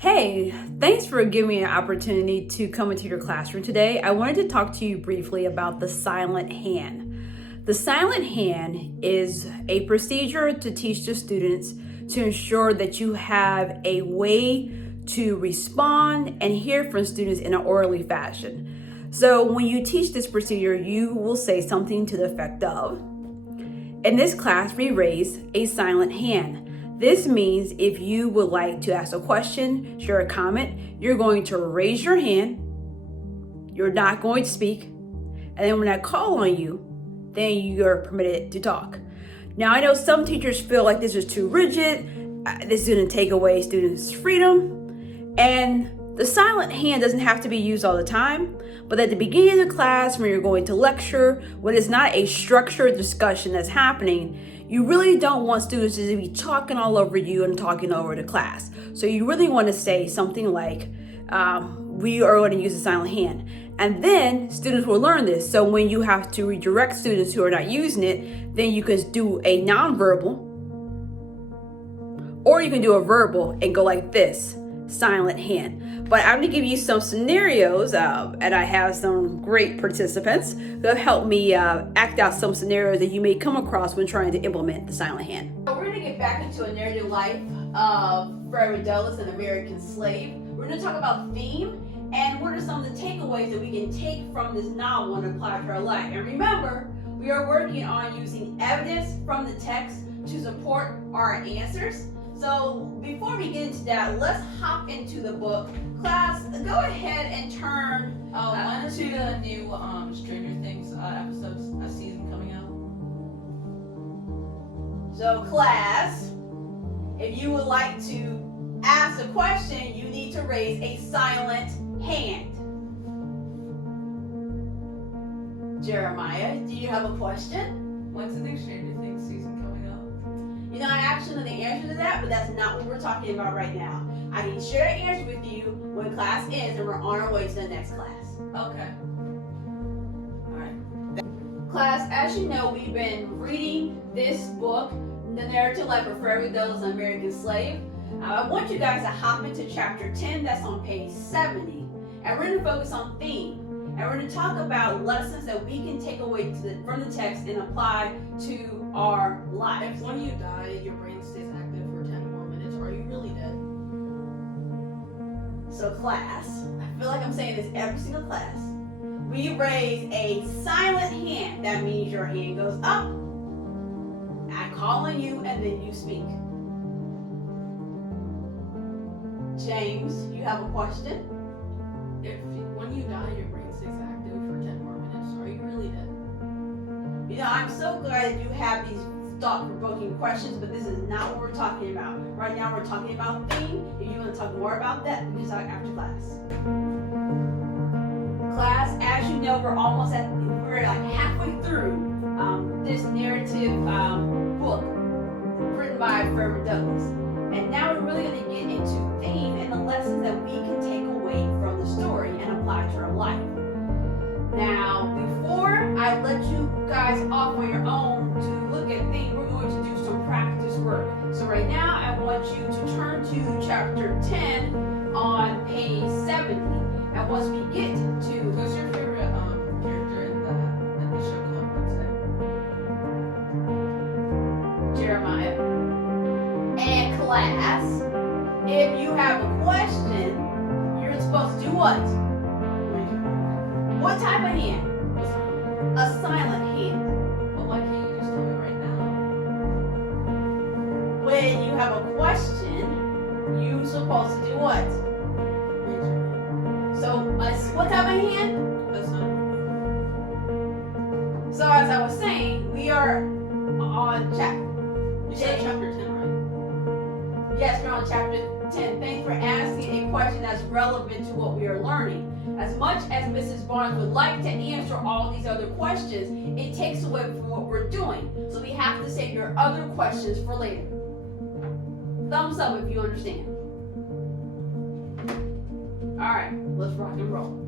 Hey, thanks for giving me an opportunity to come into your classroom today. I wanted to talk to you briefly about the silent hand. The silent hand is a procedure to teach the students to ensure that you have a way to respond and hear from students in an orderly fashion. So when you teach this procedure, you will say something to the effect of, in this class, we raise a silent hand. This means if you would like to ask a question, share a comment, you're going to raise your hand, you're not going to speak, and then when I call on you, then you're permitted to talk. Now, I know some teachers feel like this is too rigid, this is going to take away students' freedom, and the silent hand doesn't have to be used all the time, but at the beginning of the class, when you're going to lecture, when it's not a structured discussion that's happening, you really don't want students to be talking all over you and talking over the class. So you really want to say something like, we are going to use the silent hand. And then students will learn this. So when you have to redirect students who are not using it, then you can do a nonverbal, or you can do a verbal and go like this, silent hand. But I'm going to give you some scenarios, and I have some great participants who have helped me act out some scenarios that you may come across when trying to implement the silent hand. So we're going to get back into a narrative life of Frederick Douglass, an American slave. We're going to talk about theme and what are some of the takeaways that we can take from this novel and apply to our life. And remember, we are working on using evidence from the text to support our answers. So before we get into that, let's hop into the book. Class, go ahead and turn when is the new Stranger Things episodes season coming out? So class, if you would like to ask a question, you need to raise a silent hand. Jeremiah, do you have a question? When's the new Stranger Things season coming out? You know, I actually know the answer to that, but that's not what we're talking about right now. I can share the answer with you when class ends and we're on our way to the next class. Okay. Alright. Class, as you know, we've been reading this book, The Narrative Life of Frederick Douglass, an American Slave. I want you guys to hop into chapter 10, that's on page 70. And we're going to focus on theme. And we're going to talk about lessons that we can take away from the text and apply to our lives. If when you die, your brain stays active for 10 more minutes, are you really dead? So class, I feel like I'm saying this every single class. We raise a silent hand. That means your hand goes up. I call on you and then you speak. James, you have a question? When you die, your brain stays active for 10 more minutes, are you really dead? You know, I'm so glad that you have these thought-provoking questions, but this is not what we're talking about. Right now we're talking about theme. If you want to talk more about that, we can talk after class. Class, as you know, we're like halfway through this narrative book written by Frederick Douglass. And now we're really going to get into theme and the lessons that we can take away from the story and apply to our life. Now, before I let you guys off on your own to look at theme, we're going to do some practice work. So right now, I want you to turn to chapter 10 on page 70. And once we get to... Who's your favorite character in the show Club Wednesday? Jeremiah. And class, if you have a question, you're supposed to do what? What type of hand? A silent hand. Well, why can't you just tell me right now? When you have a question, you're supposed to do what? Raise your hand. So, what type of hand? That's not. So, as I was saying, we are on You said chapter 10, right? Yes, we're on chapter 10. Thanks for asking a question that's relevant to what we are learning. As much as Mrs. Barnes would like to answer all these other questions, it takes away from what we're doing. So we have to save your other questions for later. Thumbs up if you understand. All right, let's rock and roll.